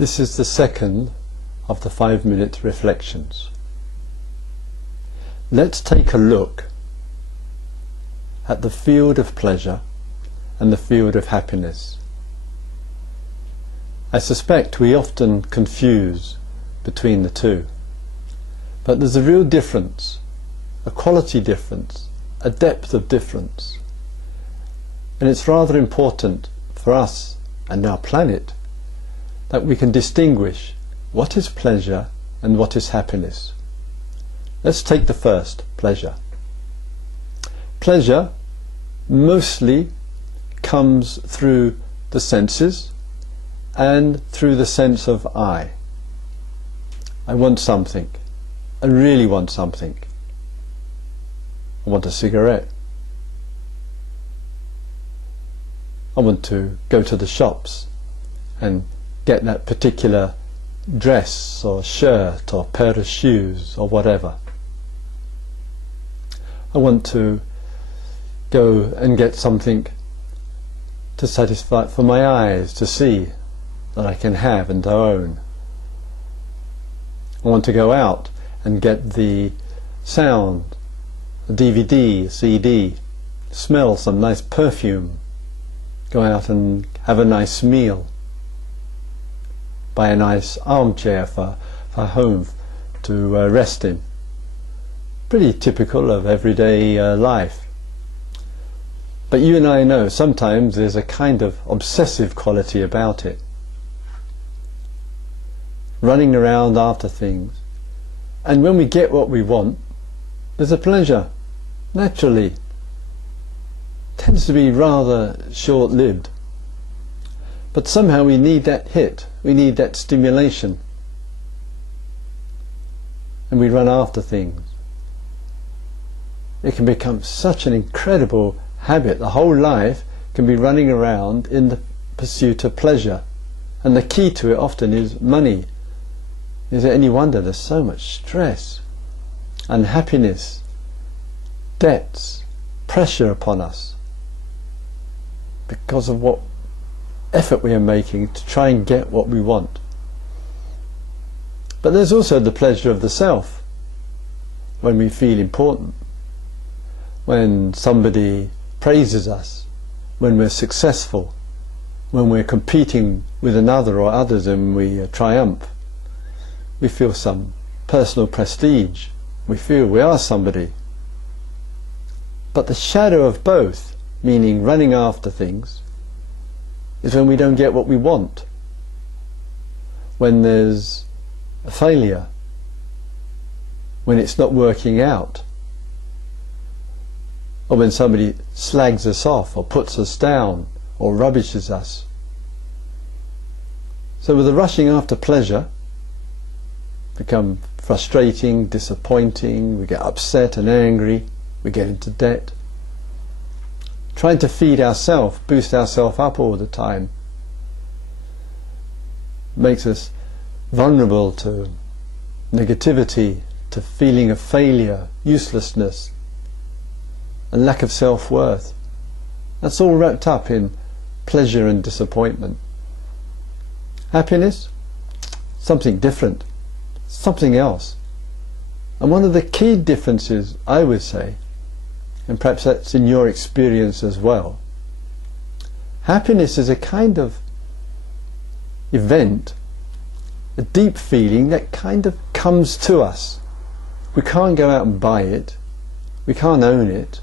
This is the second of the 5-minute reflections. Let's take a look at the field of pleasure and the field of happiness. I suspect we often confuse between the two, but there's a real difference, a quality difference, a depth of difference, and it's rather important for us and our planet that we can distinguish what is pleasure and what is happiness. Let's take the first, pleasure. Pleasure mostly comes through the senses and through the sense of I. I want something. I really want something. I want a cigarette. I want to go to the shops and get that particular dress or shirt or pair of shoes or whatever. I want to go and get something to satisfy for my eyes to see, that I can have and to own. I want to go out and get the sound, a DVD, a CD, smell some nice perfume, go out and have a nice meal, buy a nice armchair for home to rest in. Pretty typical of everyday life. But you and I know sometimes there's a kind of obsessive quality about it. Running around after things. And when we get what we want, there's a pleasure. Naturally. Tends to be rather short-lived. But somehow we need that hit. We need that stimulation. And we run after things. It can become such an incredible habit. The whole life can be running around in the pursuit of pleasure. And the key to it often is money. Is it any wonder there's so much stress, unhappiness, debts, pressure upon us because of what effort we are making to try and get what we want. But there's also the pleasure of the self, when we feel important, when somebody praises us, when we're successful, when we're competing with another or others and we triumph. We feel some personal prestige. We feel we are somebody. But the shadow of both, meaning running after things, is when we don't get what we want. When there's a failure. When it's not working out. Or when somebody slags us off or puts us down or rubbishes us. So with the rushing after pleasure, become frustrating, disappointing, we get upset and angry, we get into debt. Trying to feed ourselves, boost ourselves up all the time, makes us vulnerable to negativity, to feeling of failure, uselessness, and lack of self-worth. That's all wrapped up in pleasure and disappointment. Happiness? Something different. Something else. And one of the key differences, I would say, and perhaps that's in your experience as well, happiness is a kind of event, a deep feeling that kind of comes to us. We can't go out and buy it, we can't own it,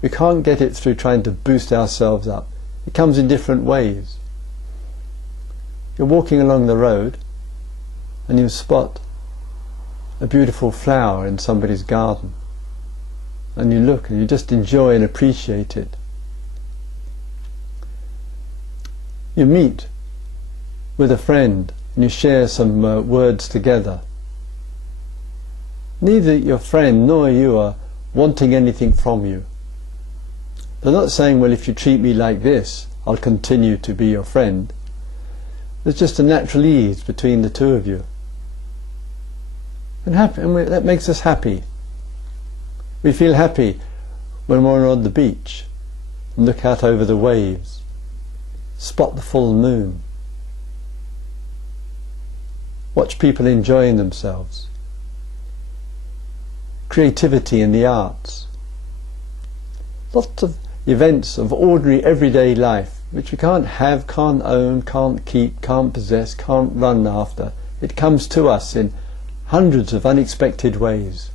we can't get it through trying to boost ourselves up. It comes in different ways. You're walking along the road and you spot a beautiful flower in somebody's garden, and you look and you just enjoy and appreciate it. You meet with a friend and you share some words together. Neither your friend nor you are wanting anything from you. They're not saying, well, if you treat me like this, I'll continue to be your friend. There's just a natural ease between the two of you. And that makes us happy. We feel happy when we're on the beach and look out over the waves, spot the full moon, Watch people enjoying themselves. Creativity in the arts. Lots of events of ordinary everyday life which we can't have, can't own, can't keep, can't possess, can't run after. It comes to us in hundreds of unexpected ways.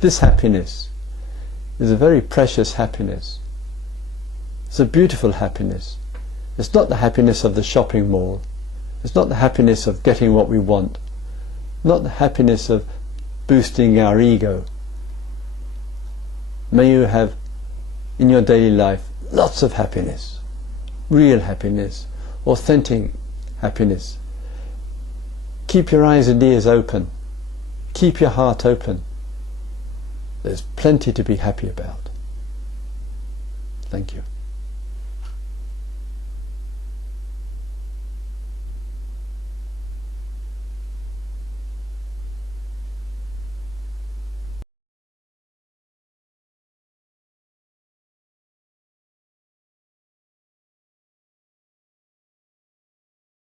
This happiness is a very precious happiness. It's a beautiful happiness. It's not the happiness of the shopping mall. It's not the happiness of getting what we want. Not the happiness of boosting our ego. May you have in your daily life lots of happiness, real happiness, authentic happiness. Keep your eyes and ears open. Keep your heart open. There's plenty to be happy about. Thank you.